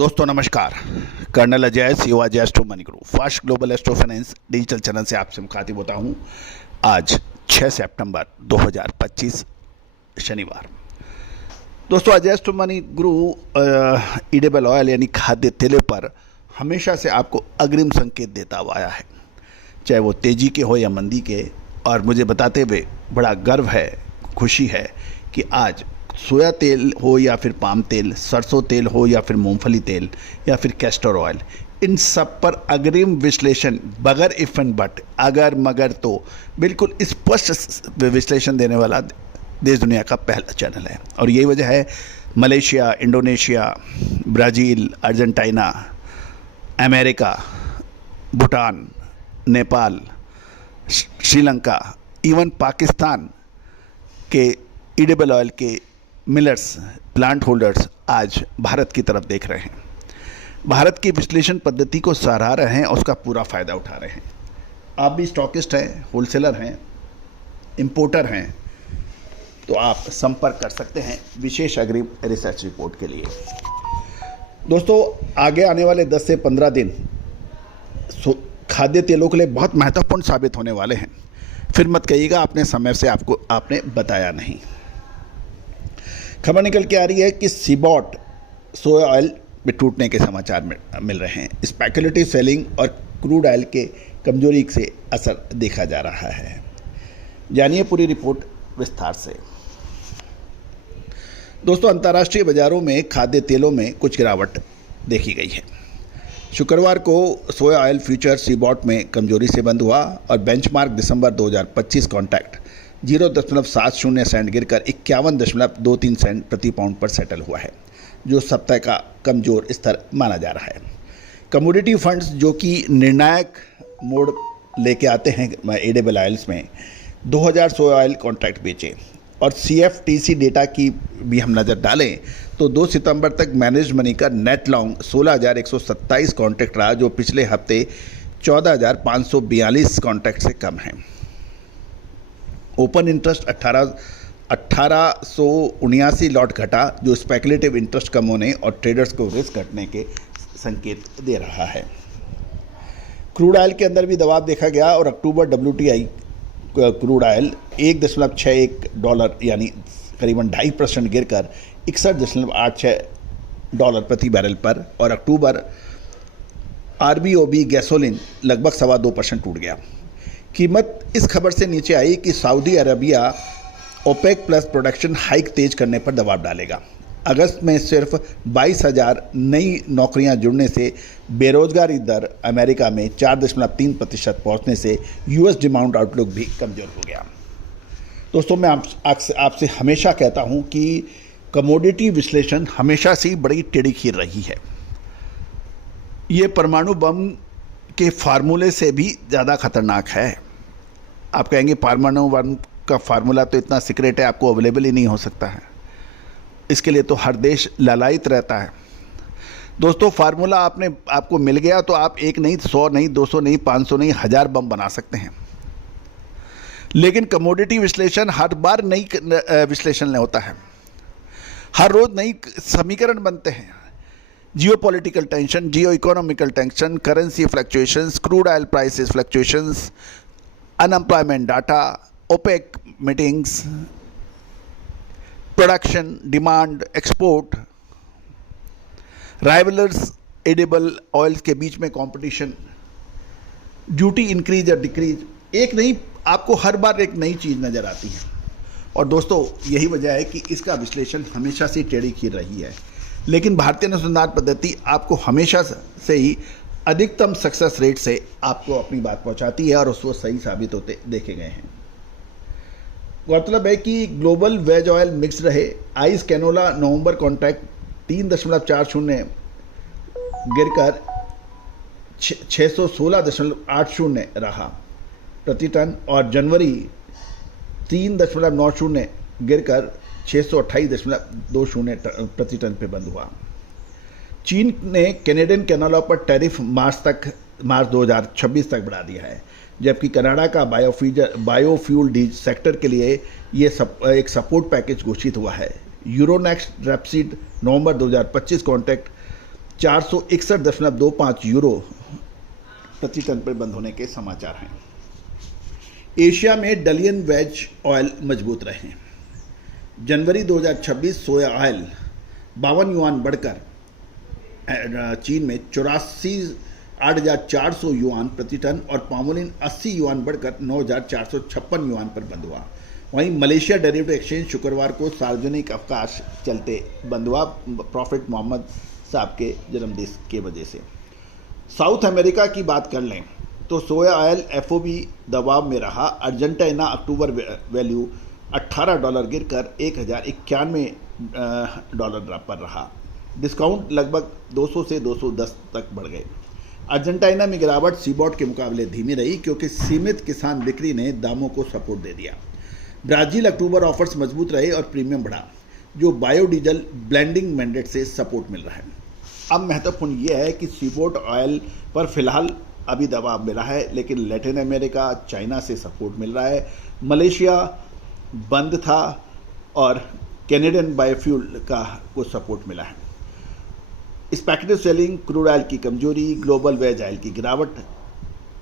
दोस्तों नमस्कार। कर्नल अजय युवा Ajay astro money group fast global astro finance digital channel से आपसे मुखातिब होता हूं। आज 6 सितंबर 2025 शनिवार। दोस्तों Ajay astro money group edible oil यानी खाद्य तेलों पर हमेशा से आपको अग्रिम संकेत देता हुआ आया है, चाहे वो तेजी के हो या मंदी के। और मुझे बताते हुए बड़ा गर्व है, खुशी है कि आज सोया तेल हो या फिर पाम तेल, सरसों तेल हो या फिर मूंगफली तेल या फिर कैस्टर ऑयल, इन सब पर अग्रिम विश्लेषण बगैर इफ एंड बट, अगर मगर तो बिल्कुल स्पष्ट विश्लेषण देने वाला देश दुनिया का पहला चैनल है। और यही वजह है Malaysia, Indonesia, Brazil, Argentina, America, Bhutan, Nepal, Sri Lanka, even Pakistan के ईडेबल ऑयल के मिलर्स, प्लांट होल्डर्स आज भारत की तरफ देख रहे हैं, भारत की विश्लेषण पद्धति को सराह रहे हैं और उसका पूरा फ़ायदा उठा रहे हैं। आप भी स्टॉकिस्ट हैं, होलसेलर हैं, इंपोर्टर हैं, तो आप संपर्क कर सकते हैं विशेष अग्रिम रिसर्च रिपोर्ट के लिए। दोस्तों आगे आने वाले 10 से 15 दिन खाद्य तेलों के लिए बहुत महत्वपूर्ण साबित होने वाले हैं। फिर मत कहिएगा आपने समय से आपने बताया नहीं। खबर निकल के आ रही है कि सीबॉट सोया ऑयल में टूटने के समाचार मिल रहे हैं। स्पेकुलेटिव सेलिंग और क्रूड ऑयल के कमजोरी से असर देखा जा रहा है। जानिए पूरी रिपोर्ट विस्तार से। दोस्तों अंतर्राष्ट्रीय बाजारों में खाद्य तेलों में कुछ गिरावट देखी गई है। शुक्रवार को सोया ऑयल फ्यूचर सीबॉट में कमजोरी से बंद हुआ और बेंचमार्क दिसंबर 2025 कॉन्ट्रैक्ट 0.70 सेंट गिरकर 51.23 सेंट प्रति पाउंड पर सेटल हुआ है, जो सप्ताह का कमजोर स्तर माना जा रहा है। कमोडिटी फंड्स जो कि निर्णायक मोड़ लेके आते हैं एडेबल ऑयल्स में 2000 सोया ऑयल कॉन्ट्रैक्ट बेचे। और CFTC डेटा की भी हम नज़र डालें तो 2 सितंबर तक मैनेज मनी का नेट लॉन्ग 16,127 कॉन्ट्रैक्ट रहा, जो पिछले हफ्ते 14,542 कॉन्ट्रैक्ट से कम है। ओपन इंटरेस्ट 1879 लॉट घटा, जो स्पेकुलेटिव इंटरेस्ट कम होने और ट्रेडर्स को रिस्क घटने के संकेत दे रहा है। क्रूड ऑयल के अंदर भी दबाव देखा गया और अक्टूबर WTI क्रूड ऑयल $1.61 यानी करीबन 2.5% गिरकर $61.86 प्रति बैरल पर, और अक्टूबर RBOB गैसोलीन लगभग 2.25% टूट गया। कीमत इस खबर से नीचे आई कि Saudi Arabia OPEC plus production hike तेज करने पर दबाव डालेगा। अगस्त में सिर्फ 22,000 नई नौकरियां जुड़ने से बेरोजगारी दर अमेरिका में 4.3% पहुंचने से US डिमांड आउटलुक भी कमज़ोर हो गया। दोस्तों मैं आपसे हमेशा कहता हूं कि कमोडिटी विश्लेषण हमेशा से बड़ी टेढ़ी खीर रही है। ये परमाणु बम के फार्मूले से भी ज़्यादा खतरनाक है। आप कहेंगे परमाणु बम का फार्मूला तो इतना सीक्रेट है, आपको अवेलेबल ही नहीं हो सकता है। इसके लिए तो हर देश लालायित रहता है। दोस्तों फार्मूला आपको मिल गया तो आप एक नहीं, 100 नहीं, 200 नहीं, 500 नहीं, 1000 बम बना सकते हैं। लेकिन कमोडिटी विश्लेषण हर बार नई विश्लेषण होता है, हर रोज नई समीकरण बनते हैं। Geopolitical tension, geo economical tension, currency fluctuations, crude oil prices fluctuations, unemployment data, OPEC meetings, production, demand, export, rivals edible oils के बीच में कंपटीशन, ड्यूटी इंक्रीज और डिक्रीज, एक नई आपको हर बार एक नई चीज़ नज़र आती है। और दोस्तों यही वजह है कि इसका विश्लेषण हमेशा से टेढ़ी खीर रही है। लेकिन भारतीय अनुसंधान पद्धति आपको हमेशा से ही अधिकतम सक्सेस रेट से आपको अपनी बात पहुंचाती है और उसको सही साबित होते देखे गए हैं। गौरतलब है कि ग्लोबल वेज ऑयल मिक्स रहे। आइस कैनोला नवंबर कॉन्ट्रैक्ट 3.40 गिरकर 616.80 रहा प्रति टन, और जनवरी 3.90 गिरकर 628.20 प्रति टन पे बंद हुआ। चीन ने कैनेडियन कैनोला पर टैरिफ मार्च 2026 तक बढ़ा दिया है, जबकि कनाडा का बायोफ्यूल सेक्टर के लिए ये एक सपोर्ट पैकेज घोषित हुआ है। यूरोनेक्स्ट रैपसीड नवंबर 2025 कॉन्ट्रैक्ट 461.25 यूरो प्रति टन पर बंद होने के समाचार हैं। एशिया में डलियन वेज ऑयल मजबूत रहे। जनवरी 2026 सोया ऑयल 52 युआन बढ़कर चीन में 8,400 युआन प्रति टन और पामोलिन 80 युआन बढ़कर 9,456 युआन पर बंद हुआ। वहीं मलेशिया डेरिवेटिव एक्सचेंज शुक्रवार को सार्वजनिक अवकाश चलते बंद हुआ, प्रॉफिट मोहम्मद साहब के जन्मदिन के वजह से। साउथ अमेरिका की बात कर लें तो सोया ऑयल एफओबी दबाव में रहा। अर्जेंटीना अक्टूबर वैल्यू $18 गिरकर $1,091 पर रहा। डिस्काउंट लगभग 200 से 210 तक बढ़ गए। अर्जेंटीना में गिरावट सीबॉट के मुकाबले धीमी रही क्योंकि सीमित किसान बिक्री ने दामों को सपोर्ट दे दिया। ब्राजील अक्टूबर ऑफर्स मजबूत रहे और प्रीमियम बढ़ा, जो बायोडीजल ब्लेंडिंग मैंडेट से सपोर्ट मिल रहा है। अब महत्वपूर्ण यह है कि सीबॉट ऑयल पर फिलहाल अभी दबाव मिला है, लेकिन लैटिन अमेरिका, चाइना से सपोर्ट मिल रहा है। मलेशिया बंद था और कैनेडियन बायोफ्यूल का को सपोर्ट मिला है। स्पेक्युलेटिव सेलिंग, क्रूड ऑयल की कमजोरी, ग्लोबल वेज ऑयल की गिरावट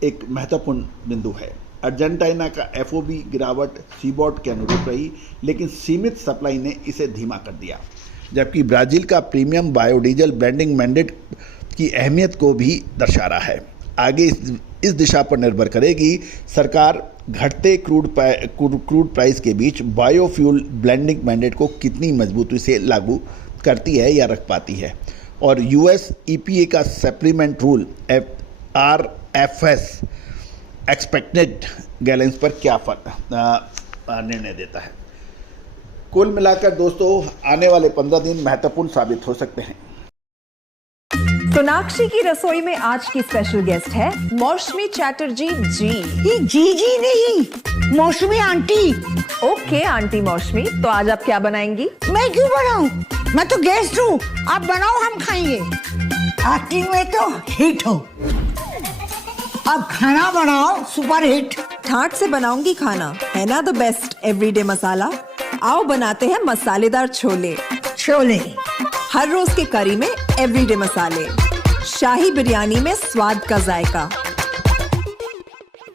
एक महत्वपूर्ण बिंदु है। अर्जेंटीना का एफओबी गिरावट सीबॉट के अनुरूप रही, लेकिन सीमित सप्लाई ने इसे धीमा कर दिया, जबकि ब्राजील का प्रीमियम बायोडीजल ब्लेंडिंग मैंडेट की अहमियत को भी दर्शा रहा है। आगे इस दिशा पर निर्भर करेगी सरकार घटते क्रूड प्राइस के बीच बायोफ्यूल ब्लेंडिंग मैंडेट को कितनी मजबूती से लागू करती है या रख पाती है, और यूएस ईपीए का supplement rule RFS expected gallons पर क्या निर्णय देता है। कुल मिलाकर दोस्तों आने वाले 15 दिन महत्वपूर्ण साबित हो सकते हैं। सोनाक्षी की रसोई में आज की स्पेशल गेस्ट है मौसमी चैटर्जी जी। ये जी नहीं, मौसमी आंटी। ओके आंटी मौसमी, तो आज आप क्या बनाएंगी? मैं क्यों बनाऊं? मैं तो गेस्ट हूँ, आप बनाओ, हम खाएंगे। एक्टिंग में तो हिट हो, अब खाना बनाओ सुपर हिट। ठाट से बनाऊंगी खाना, है ना द बेस्ट एवरीडे मसाला। आओ बनाते हैं मसालेदार छोले। छोले हर रोज के करी में एवरीडे मसाले, शाही बिरयानी में स्वाद का जायका।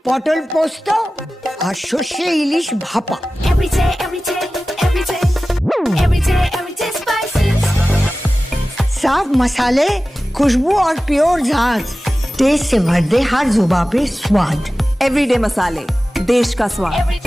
पटल पोस्तो और शोषे इलिश भापा। साफ मसाले, खुशबू और प्योर झांझ, टेस्ट से भर दे हर जुबान पे स्वाद। एवरीडे मसाले, देश का स्वाद।